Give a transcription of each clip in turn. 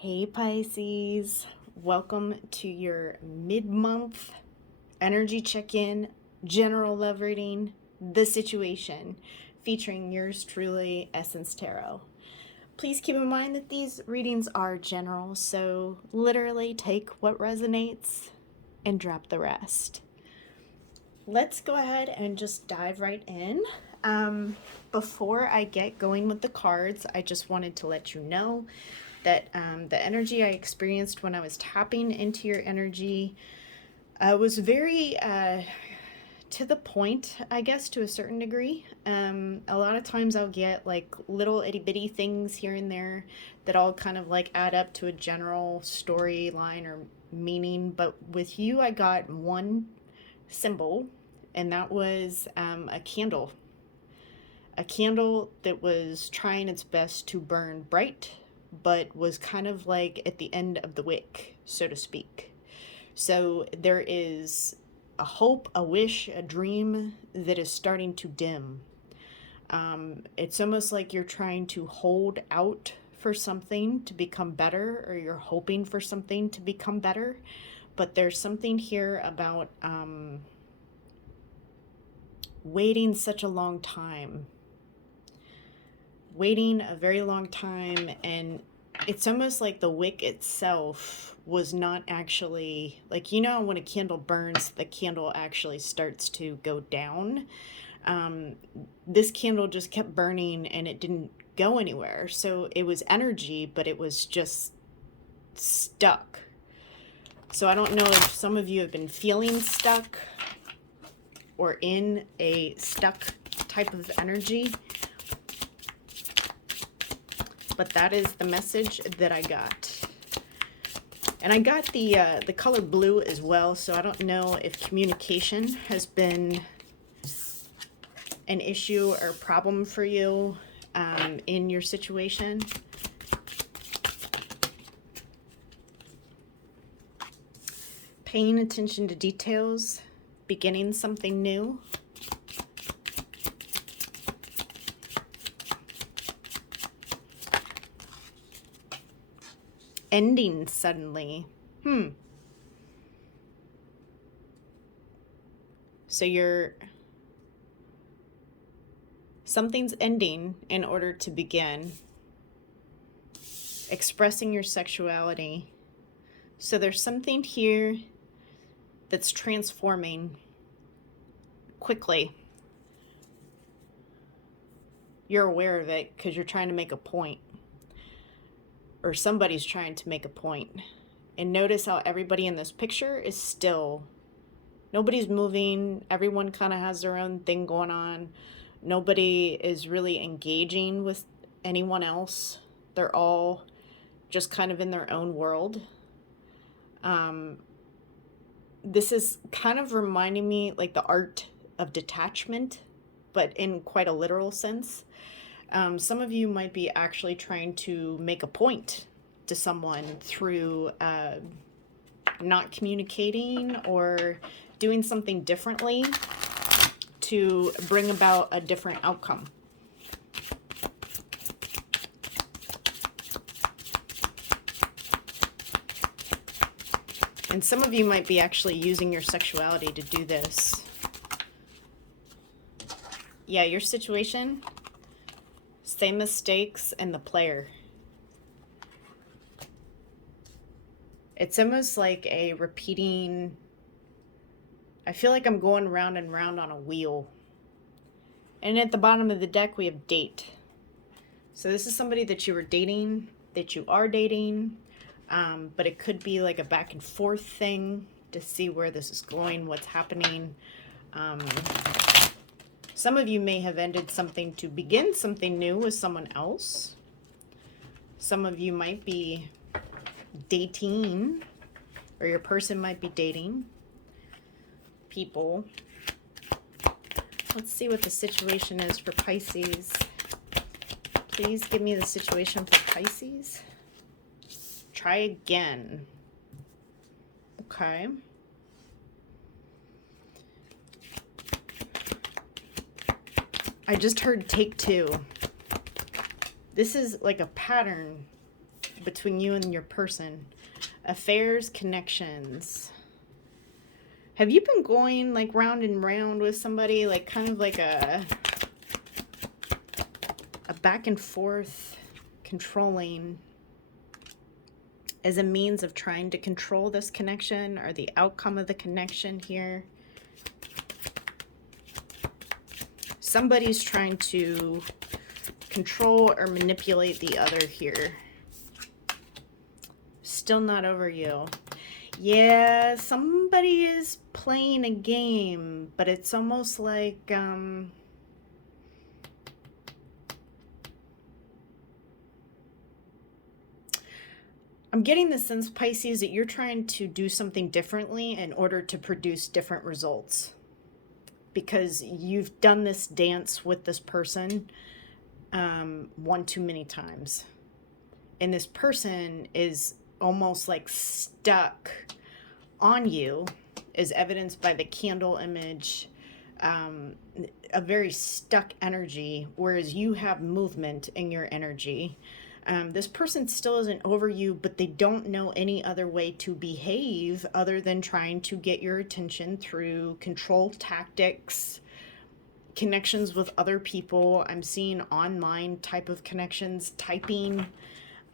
Hey Pisces, welcome to your mid-month energy check-in, general love reading, The Situation, featuring yours truly, Essence Tarot. Please keep in mind that these readings are general, so literally take what resonates and drop the rest. Let's go ahead and just dive right in. Before I get going with the cards, I just wanted to let you know that the energy I experienced when I was tapping into your energy was very to the point, I guess, to a certain degree. A lot of times I'll get like little itty bitty things here and there that all kind of like add up to a general storyline or meaning. But with you, I got one symbol, and that was a candle. A candle that was trying its best to burn bright, but was kind of like at the end of the wick, so to speak. So there is a hope, a wish, a dream that is starting to dim. It's almost like you're trying to hold out for something to become better, or you're hoping for something to become better. But there's something here about waiting such a long time. Waiting a very long time, and it's almost like the wick itself was not actually, like, you know, when a candle burns, the candle actually starts to go down. This candle just kept burning and it didn't go anywhere. So it was energy, but it was just stuck. So I don't know if some of you have been feeling stuck or in a stuck type of energy, but that is the message that I got. And I got the color blue as well, so I don't know if communication has been an issue or problem for you in your situation. Paying attention to details, beginning something new. Ending suddenly. So something's ending in order to begin. Expressing your sexuality. So there's something here that's transforming quickly. You're aware of it because you're trying to make a point. Or somebody's trying to make a point. And notice how everybody in this picture is still. Nobody's moving. Everyone kind of has their own thing going on. Nobody is really engaging with anyone else. They're all just kind of in their own world. This is kind of reminding me like the art of detachment, but in quite a literal sense. Some of you might be actually trying to make a point to someone through not communicating or doing something differently to bring about a different outcome. And some of you might be actually using your sexuality to do this. Yeah, your situation, same mistakes and the player. It's almost like a repeating. I feel like I'm going round and round on a wheel. And at the bottom of the deck, we have date. So this is somebody that you were dating, that you are dating, but it could be like a back and forth thing to see where this is going, what's happening. Some of you may have ended something to begin something new with someone else. Some of you might be dating, or your person might be dating people. Let's see what the situation is for Pisces. Please give me the situation for Pisces. Try again. Okay. I just heard take two. This is like a pattern between you and your person. Affairs, connections. Have you been going like round and round with somebody, like kind of like a back and forth controlling as a means of trying to control this connection or the outcome of the connection here? Somebody's trying to control or manipulate the other here. Still not over you. Yeah, somebody is playing a game, but it's almost like, I'm getting the sense, Pisces, that you're trying to do something differently in order to produce different results. Because you've done this dance with this person one too many times. And this person is almost like stuck on you, as evidenced by the candle image, a very stuck energy, whereas you have movement in your energy. This person still isn't over you, but they don't know any other way to behave other than trying to get your attention through control tactics, connections with other people. I'm seeing online type of connections, typing,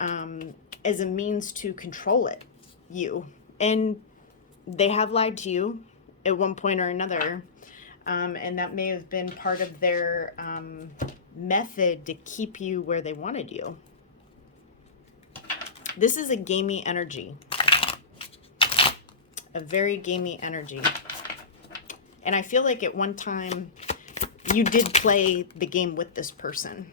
as a means to control you. And they have lied to you at one point or another. And that may have been part of their method to keep you where they wanted you. This is a gamey energy. A very gamey energy. And I feel like at one time you did play the game with this person.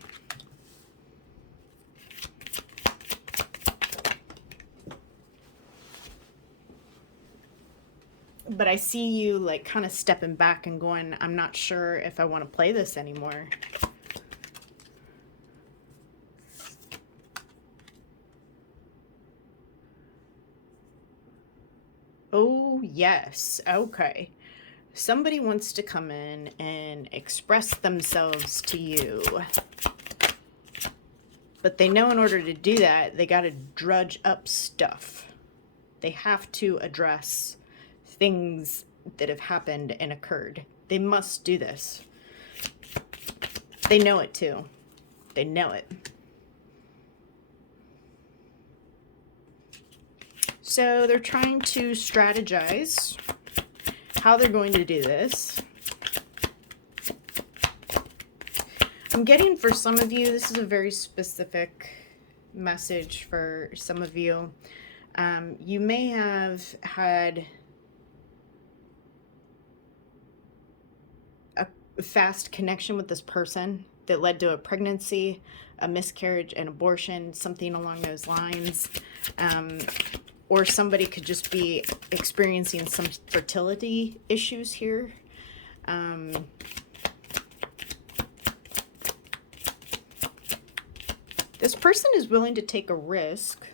But I see you like kind of stepping back and going, I'm not sure if I want to play this anymore. Oh, yes. Okay. Somebody wants to come in and express themselves to you. But they know in order to do that, they got to drudge up stuff. They have to address things that have happened and occurred. They must do this. They know it too. They know it. So they're trying to strategize how they're going to do this. I'm getting, for some of you, this is a very specific message for some of you. You may have had a fast connection with this person that led to a pregnancy, a miscarriage, an abortion, something along those lines. Or somebody could just be experiencing some fertility issues here. This person is willing to take a risk.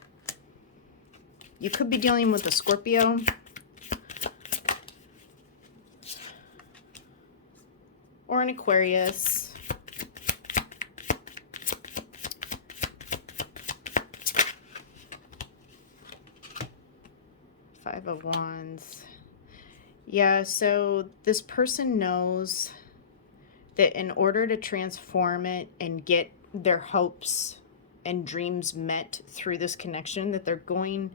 You could be dealing with a Scorpio. Or an Aquarius. Five of Wands. Yeah, so this person knows that in order to transform it and get their hopes and dreams met through this connection, that they're going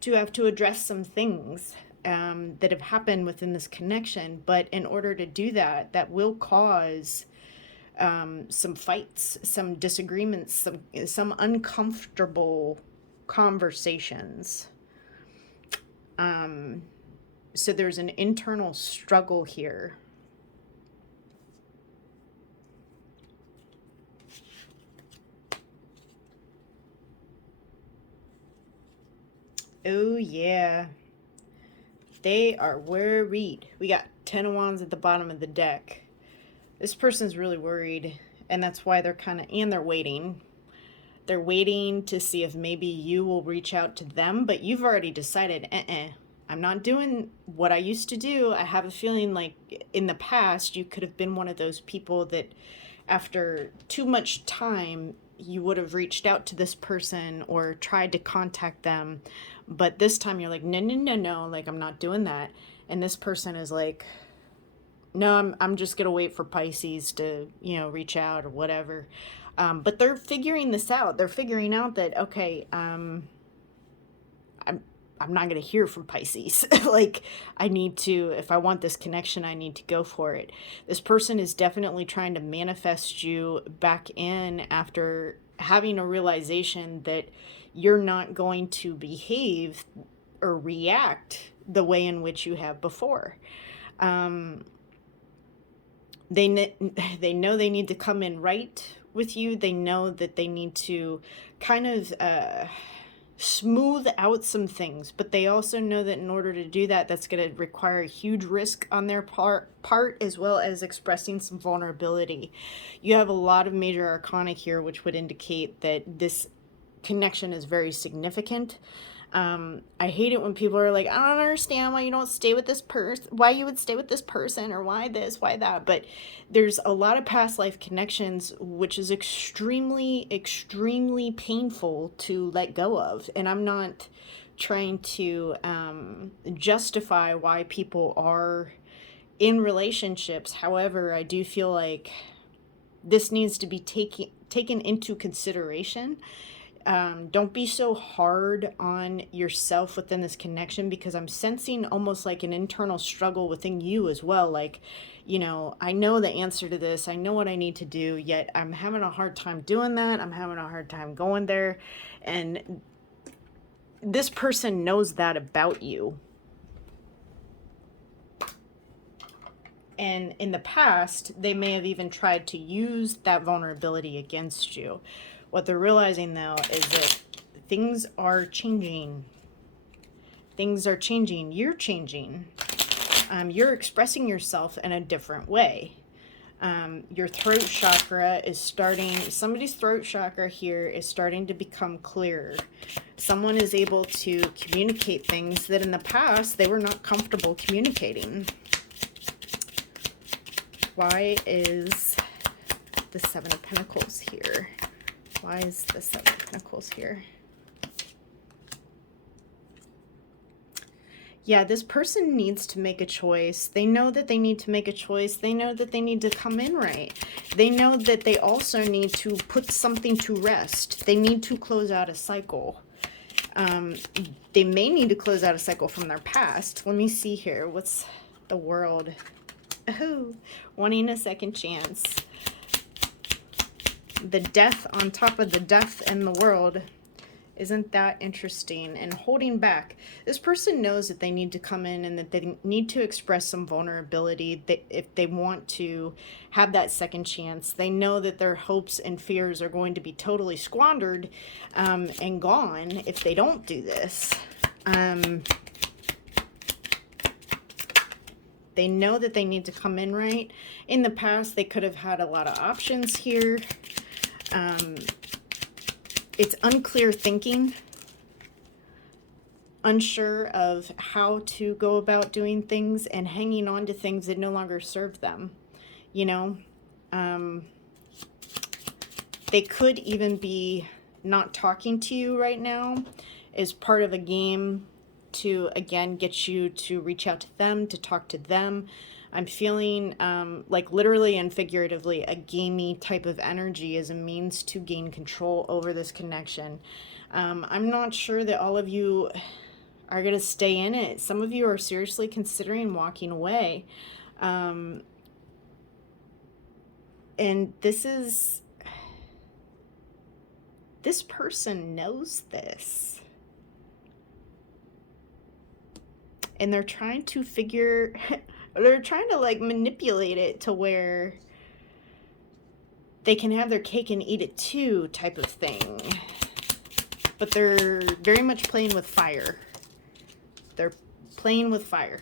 to have to address some things that have happened within this connection. But in order to do that, that will cause some fights, some disagreements, some uncomfortable conversations. So there's an internal struggle here. Oh yeah. They are worried. We got 10 of Wands at the bottom of the deck. This person's really worried, and that's why they're they're waiting. They're waiting to see if maybe you will reach out to them, but you've already decided, I'm not doing what I used to do. I have a feeling like in the past, you could have been one of those people that after too much time, you would have reached out to this person or tried to contact them, but this time you're like, no, no, no, no, like, I'm not doing that. And this person is like, no, I'm just gonna wait for Pisces to, reach out or whatever. But they're figuring this out. They're figuring out that, okay, I'm not going to hear from Pisces. Like, I need to, if I want this connection, I need to go for it. This person is definitely trying to manifest you back in after having a realization that you're not going to behave or react the way in which you have before. They know they need to come in right with you. They know that they need to kind of smooth out some things, but they also know that in order to do that, that's going to require a huge risk on their part, as well as expressing some vulnerability. You have a lot of major arcana here, which would indicate that this connection is very significant. I hate it when people are like, I don't understand why you don't stay with this person, why you would stay with this person, or why this, why that. But there's a lot of past life connections, which is extremely, extremely painful to let go of. And I'm not trying to justify why people are in relationships. However, I do feel like this needs to be taken into consideration. Don't be so hard on yourself within this connection, because I'm sensing almost like an internal struggle within you as well. Like, I know the answer to this. I know what I need to do, yet I'm having a hard time doing that. I'm having a hard time going there. And this person knows that about you. And in the past, they may have even tried to use that vulnerability against you. What they're realizing, though, is that things are changing. Things are changing. You're changing. You're expressing yourself in a different way. Your throat chakra is starting, somebody's throat chakra here is starting to become clearer. Someone is able to communicate things that in the past they were not comfortable communicating. Why is the Seven of Pentacles here? Why is the Seven of Pentacles here? Yeah, this person needs to make a choice. They know that they need to make a choice. They know that they need to come in right. They know that they also need to put something to rest. They need to close out a cycle. They may need to close out a cycle from their past. Let me see here. What's the World? Oh, wanting a second chance. The Death on top of the Death in the World. Isn't that interesting? And holding back. This person knows that they need to come in and that they need to express some vulnerability. That if they want to have that second chance, they know that their hopes and fears are going to be totally squandered and gone if they don't do this. They know that they need to come in right. In the past, they could have had a lot of options here. It's unclear thinking, unsure of how to go about doing things, and hanging on to things that no longer serve them. They could even be not talking to you right now as part of a game to, again, get you to reach out to them, to talk to them. I'm feeling like literally and figuratively a gamey type of energy as a means to gain control over this connection. I'm not sure that all of you are going to stay in it. Some of you are seriously considering walking away. And this person knows this. And they're trying to they're trying to like manipulate it to where they can have their cake and eat it too type of thing. But they're very much playing with fire. They're playing with fire.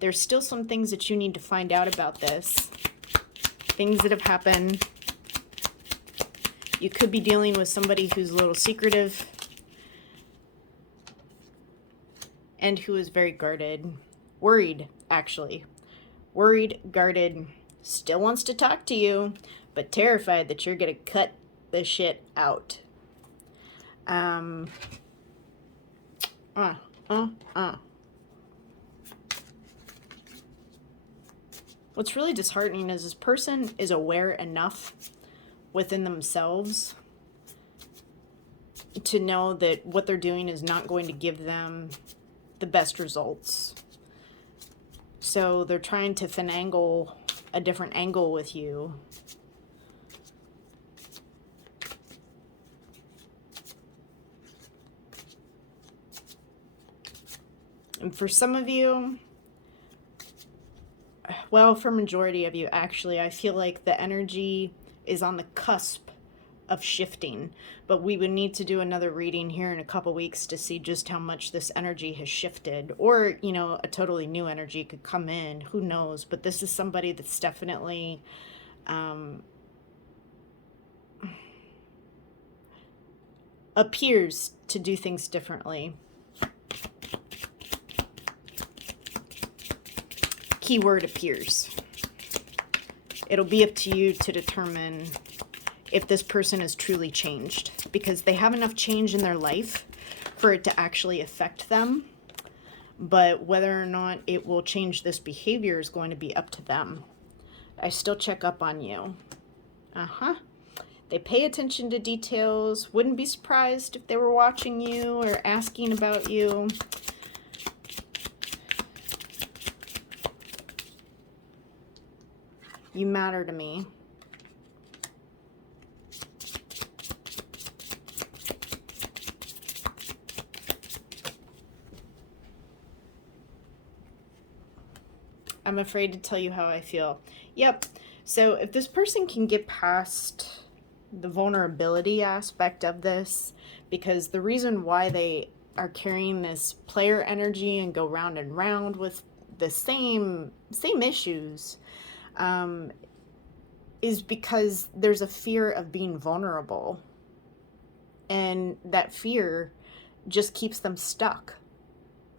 There's still some things that you need to find out about this. Things that have happened. You could be dealing with somebody who's a little secretive and who is very guarded. Worried, actually. Worried, guarded, still wants to talk to you, but terrified that you're going to cut the shit out. What's really disheartening is this person is aware enough within themselves to know that what they're doing is not going to give them the best results. So they're trying to finagle a different angle with you. And for some of you, well, for majority of you, actually, I feel like the energy is on the cusp of shifting. But we would need to do another reading here in a couple weeks to see just how much this energy has shifted. Or, you know, a totally new energy could come in. Who knows? But this is somebody that's definitely appears to do things differently. Keyword appears. It'll be up to you to determine if this person is truly changed, because they have enough change in their life for it to actually affect them. But whether or not it will change this behavior is going to be up to them. I still check up on you. They pay attention to details. Wouldn't be surprised if they were watching you or asking about you. You matter to me. I'm afraid to tell you how I feel. Yep. So if this person can get past the vulnerability aspect of this, because the reason why they are carrying this player energy and go round and round with the same issues, is because there's a fear of being vulnerable. And that fear just keeps them stuck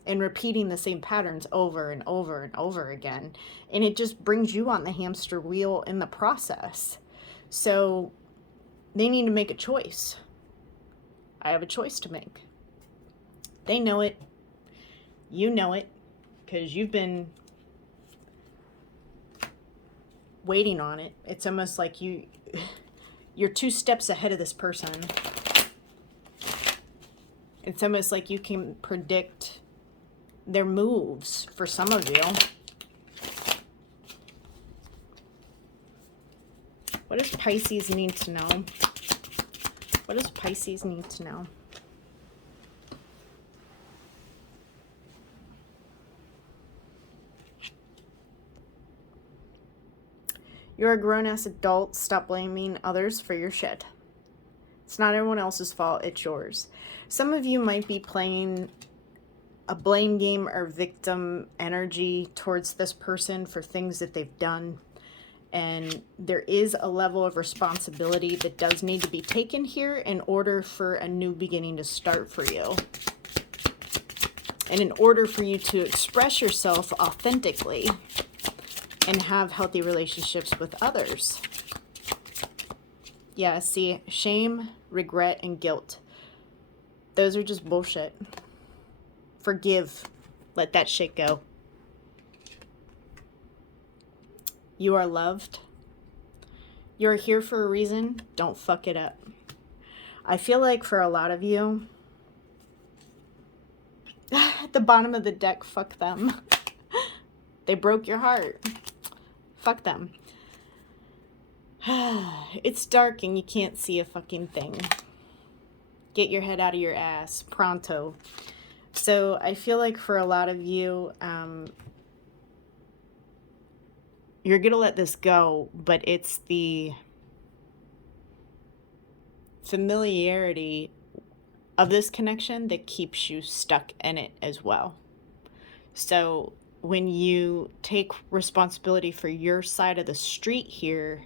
and repeating the same patterns over and over and over again. And it just brings you on the hamster wheel in the process. So they need to make a choice. I have a choice to make. They know it. You know it, because you've been waiting on it. It's almost like you're 2 steps ahead of this person. It's almost like you can predict their moves for some of you. What does Pisces need to know? What does Pisces need to know? You're a grown-ass adult. Stop blaming others for your shit. It's not everyone else's fault. It's yours. Some of you might be playing a blame game or victim energy towards this person for things that they've done. And there is a level of responsibility that does need to be taken here in order for a new beginning to start for you. And in order for you to express yourself authentically and have healthy relationships with others. Yeah, see, shame, regret, and guilt. Those are just bullshit. Forgive. Let that shit go. You are loved. You're here for a reason. Don't fuck it up. I feel like for a lot of you, at the bottom of the deck, fuck them. They broke your heart. Fuck them. It's dark and you can't see a fucking thing. Get your head out of your ass. Pronto. So I feel like for a lot of you, you're going to let this go, but it's the familiarity of this connection that keeps you stuck in it as well. So when you take responsibility for your side of the street here,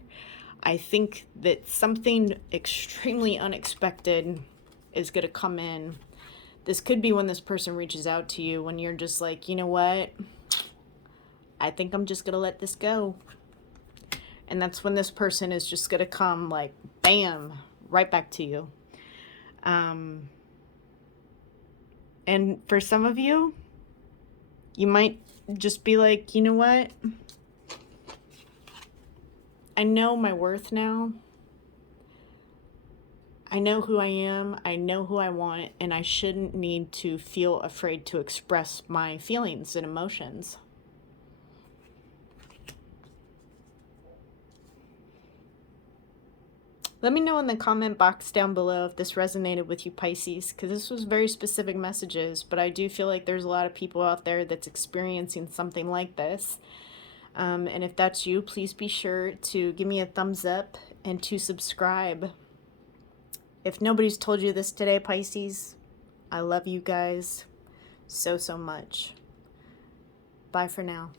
I think that something extremely unexpected is going to come in. This could be when this person reaches out to you, when you're just like, you know what? I think I'm just going to let this go. And that's when this person is just going to come like, bam, right back to you. And for some of you, you might just be like, you know what? I know my worth now. I know who I am. I know who I want, and I shouldn't need to feel afraid to express my feelings and emotions. Let me know in the comment box down below if this resonated with you, Pisces, because this was very specific messages, but I do feel like there's a lot of people out there that's experiencing something like this. And if that's you, please be sure to give me a thumbs up and to subscribe. If nobody's told you this today, Pisces, I love you guys so, so much. Bye for now.